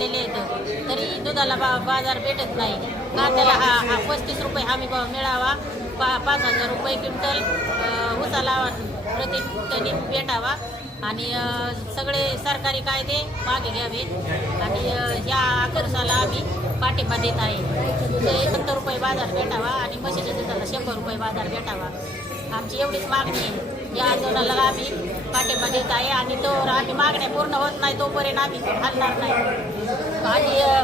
तरी दुधाला बा बाजार भेटत नाही. कांद्याला हा हा पस्तीस रुपये हमी भाव मिळावा? पा पाच हजार रुपये क्विंटल अ, उसाला प्रति टनी भेटावा. आणि सगळे सरकारी कायदे मागे घ्यावे आणि या आकर्षाला आम्ही पाठिंबा देत आहे. ते सत्तर रुपये बाजार भेटावा आणि म्हशीच्या दुधाला शंभर रुपये बाजार भेटावा. आमची एवढीच मागणी आहे. या आंदोलनाला आम्ही पाठिंबा देत आहे आणि तो आम्ही मागण्या पूर्ण होत नाही तोपर्यंत आम्ही हलणार नाही. आणि अ,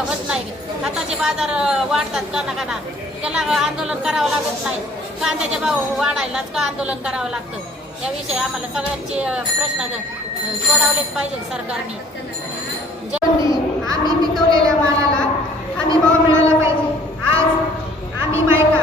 होत नाही. खताचे बाजार वाढतात काना काना त्याला आंदोलन करावं लागत नाही. कांद्याचे भाव वाढायलाच का आंदोलन करावं लागतं? याविषयी आम्हाला सगळ्यांचे प्रश्न सोडवलेच पाहिजे सरकारने. आम्ही पिकवलेल्या मालाला हमी भाव मिळाला पाहिजे आज आम्ही बायका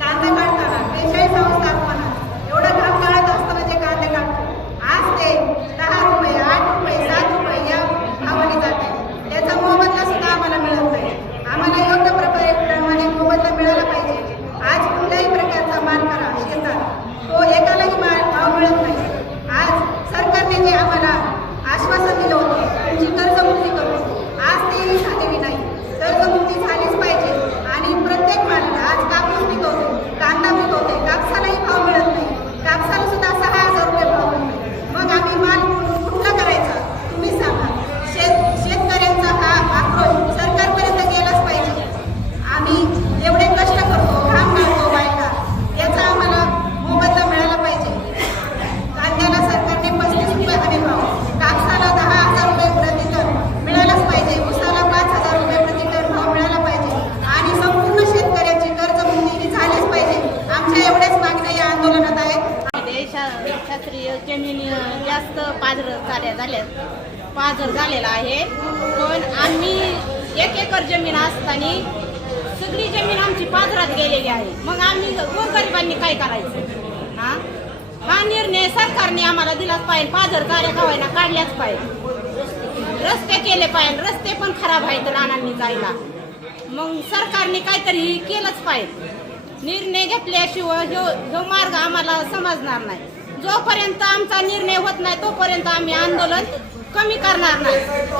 कांदा काढताना बेचाळीस अवस्था तापमानात एवढं घाम गाळत असताना जे कांदे काढतो आज ते दहा रुपये आठ रुपये सात रुपये या भावाने जाते त्याचा मोबदला सुद्धा आम्हाला मिळत नाही आम्हाला योग्य प्रकारे प्रमाणे मोबदला मिळाला पाहिजे आज कुठल्याही प्रकारचा माल करा शेतात तो एकालाही मा- भाव मिळत नाही आज सरकारने जे आम्हाला आश्वासन दिलं होतं. तुमची कर्जमुक्ती करू आज तेही झालेली नाही. कर्जमुक्ती झालीच पाहिजे. आणि प्रत्येक मालाला आज कापूस पिकवतो कांदा पिकवते कापसालाही भाव मिळत नाही कापसाला सुद्धा सहा हजार रुपये भाव मिळतो मग आम्ही माल कुठ- कुठला करायचा तुम्ही सांगा शेत शेतकऱ्यांचा हा आक्रोश सरकारपर्यंत गेलाच पाहिजे आम्ही एवढे कष्ट करतो घाम घालतो बायका याचा आम्हाला मोबदला मिळाला पाहिजे कांद्याला सरकारने पस्तीस रुपये हमी भाव कापसाला दहा हजार रुपये प्रति टन मिळालाच पाहिजे उसाला पाच हजार रुपये प्रति टन भाव मिळाला पाहिजे आणि संपूर्ण शेतकऱ्यांची कर्जमुक्ती ही झालीच पाहिजे आमच्या एवढ्याच मागण्या या आंदोलनात आहेत देशा शास्त्रीय जमिनी जास्त पाझर झाल्या झाल्या पाझर झालेला आहे. पण आम्ही एक एकर जमीन असताना सगळी जमीन आमची पाझरात गेलेली आहे. मग आम्ही गोरगरिबांनी काय करायचं? हा? हा निर्णय सरकारने आम्हाला दिलाच पाहिजे. पाझर झाल्या खावायला काढल्याच पाहिजे. रस्ते केले पाहिजे. रस्ते पण खराब आहेत रानांनी जायला. मग सरकारने काहीतरी केलंच पाहिजे. निर्णय घेतल्याशिवाय ह्यो ह्यो मार्ग आम्हाला समजणार नाही. जोपर्यंत आमचा निर्णय होत नाही तोपर्यंत आम्ही आंदोलन कमी करणार नाही.